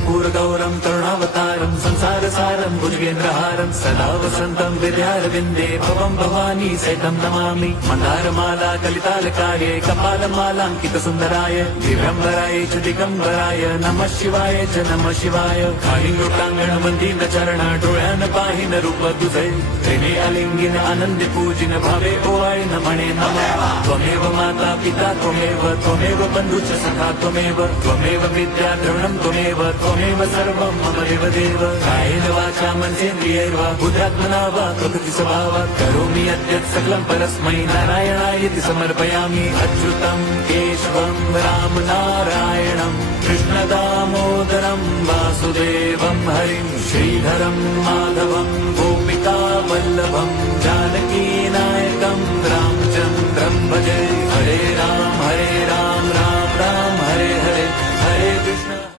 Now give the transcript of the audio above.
कर्पूरगौरं करुणावतारं संसारसारं भुजगेन्द्रहारं सदा वसन्तं विद्यारविन्दे भवं भवानी सहितं नमामि। मन्दारमाला कलितालकाये कपालमालाङ्कितसुन्दराय दिव्यम्बराय च दिगम्बराय नमः शिवाय च नमः शिवाय। कालिङ्गोटाङ्गण वन्दिन चरण डोळ्यान पाहिन रूप तुझे प्रेमे अलिंगिन आनंदे पूजिन भावे ओवाळिन म्हणे नमः। त्वमेव माता पिता त्वमेव बन्धुश्च सखा त्वमेव विद्या द्रविणं त्वमेव सर्वं मम देव। कायेन वाचा मनसेन्द्रियैर्वा बुद्ध्यात्मना वा प्रकृति स्वभावात् करोमि यद्यत् सकलं परस्मै नारायणायति समर्पयामि। अच्युतं केशवं राम नारायणं कृष्णदामोदरं वासुदेवं हरिं श्रीधरं माधवं गोपिका वल्लभम्